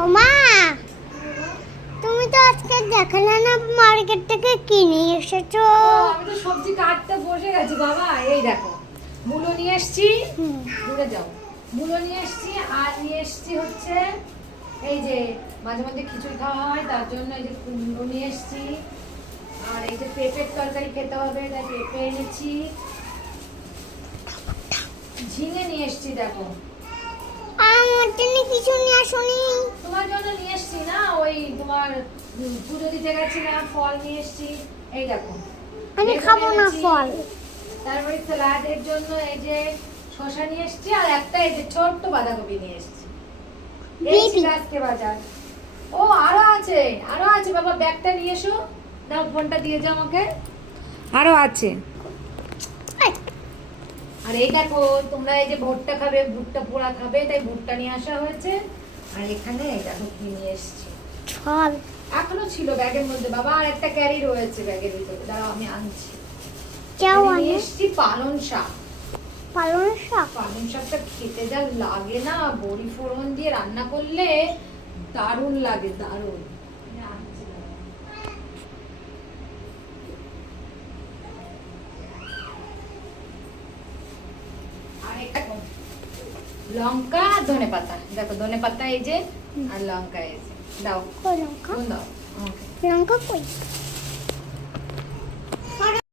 ও মা, তুমি তো আজকে দেখালে না মার্কেট থেকে কিনে এসেছো। আমি তো সবজি কাটতে বসে গেছি বাবা। এই দেখো মূলো নিয়ে এসেছি, দূরে যাও। মূলো নিয়ে এসেছি আর নিয়ে এসেছি হচ্ছে এই যে মাঝে মাঝে খিচুড়ি খাওয়া হয় তার জন্য এই যে কুমড়ো নিয়ে এসেছি। আর এই যে পেঁপের তরকারি খেতে হবে তাই পেঁপে এনেছি। ঝিঙে নিয়ে এসেছি দেখো। আমার জন্য কিছু নিয়ে আসোনি। তোমার জন্য নিয়ে এসেছি না, ওই তোমার পুজো দিতে গেছি না, ফল নিয়ে এসেছি। এই দেখো আমি খাবো না ফল। তারপরে স্যালাডের জন্য এই যে শসা নিয়ে এসেছি আর একটা এই যে ছোট্ট বাঁধাকপি নিয়ে এসেছি। এই ছিল আজকে বাজার। ও আরো আছে, আরো আছে বাবা, ব্যাগটা নিয়ে এসো। দাও ফোনটা দিয়ে যাও আমাকে। আরো আছে। আর এই দেখো তোমরা এই যে ভুট্টা খাবে, ভুট্টা পোড়া খাবে, তাই ভুট্টা নিয়ে আসা হয়েছে। আর এখানে এই দেখো কি নিয়ে এসেছি। ফল এখনো ছিল ব্যাগের মধ্যে বাবা, আর একটা ক্যারি রয়েছে ব্যাগের ভিতরে, দাঁড়াও আমি আনছি। যাও নিয়ে আনো। এসেছি পালং শাক। পালং শাক। পালং শাকটা খেতে যা লাগে না, বড়ি ফোড়ন দিয়ে রান্না করলে দারুণ লাগে, দারুণ। আর এটা লঙ্কা ধনে পাতা, দেখো ধনে পাতা এই যে, আর লঙ্কা এই যে। দাও কই লঙ্কা? দাও আমাকে। লঙ্কা কই?